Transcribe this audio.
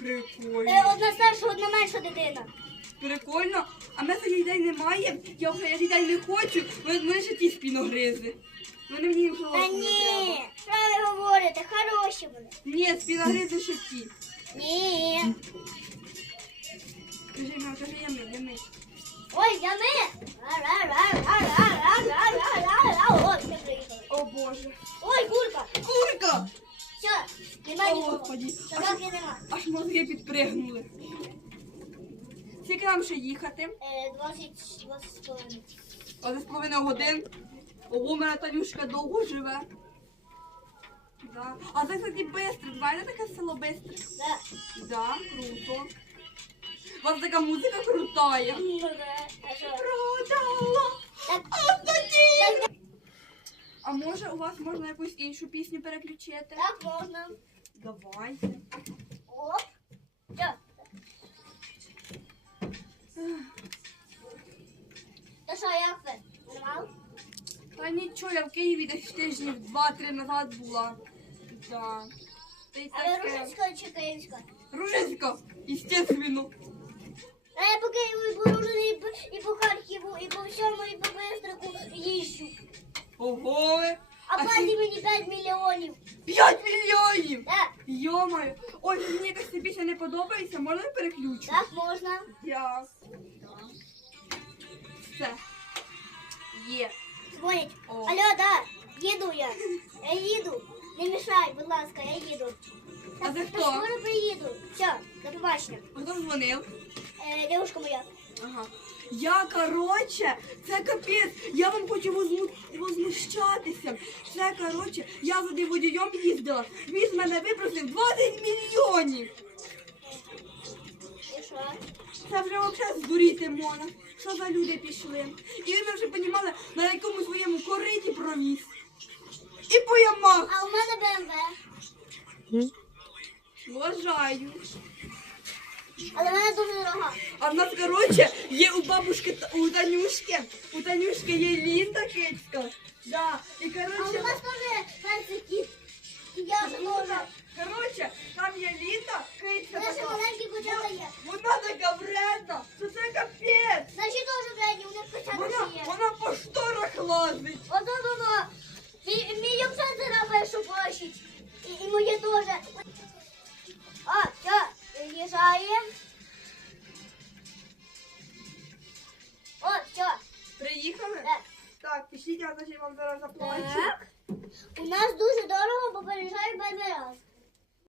Прикольно. Е, Одна старша, одна менша дитина. Прикольно. А в мене таких дітей немає. Я вже я дітей не хочу. Ми, ми ще ті спіногризи. Вони мені вже Та не треба. ні, що ви говорите? Хороші вони. Ні, спіногризи ще ті. Ні. Нема Господі. Аж, аж мозги підпригнули. Скільки нам ще їхати? Е, 20, 20 з половиною. Годин. Ого, у мене Танюшка довго живе. Да. А це, кстати, бистре. Знаєте таке село бистре? Да. Да, круто. У вас така музика крутая. Ну? Продала. А може у вас можна якусь іншу пісню переключити? так можна. Давайте. Оп. Що? Та що, як ви? Нормал? Та нічого, я в Києві десь тижнів два-три назад була. Да. Та й А ви таке. Ружинська чи Київська? Ружинська, естественно. А я по Києву і по Ружині, і по, і по Харкову, і по всьому, і по Бистрику їжджу. Ого ви. А А платі сі- мені 5 мільйонів. 5 мільйонів! Так, Йомаю. Ой, мені якась ця пісня не подобається, можна я переключу? так можна. Я. Все. Є. Дзвонять. О. Алло, да, їду я. Я їду. Не мішай, будь ласка, я їду. А це Та хто? Скоро приїду. Все, до побачення. Хто дзвонив? Е, дівушка моя. Ага. Я, короче, це капець. Я вам хочу возму... возмущатися. Це, короче, я туди водієм їздила. Він з мене випросив 20 мільйонів. І що? Це вже взагалі здуріти можна. Що за люди пішли? І ви вже понімали, на якому своєму кориті провіз. І по ямах. А у мене БМВ. Вважаю. Але вона дуже дорога. А в нас, коротше, є у бабушки, у Танюшки, у Танюшки є Лінда Кицька. Да. І, А у нас теж перший кіт. І Я вже дуже. коротше, там є Лінда Кицька Наші така. маленькі кучата є. Вона така вредна, що це капець. Наші теж бредні, у них Вона, кучата є. вона по шторах лазить. Ото воно. Мій обсад заробив, що площадь. Приїхали? Так. Е. Так, пішліть, я вам зараз заплачу. Е. У нас дуже дорого, бо переїжджають перший раз.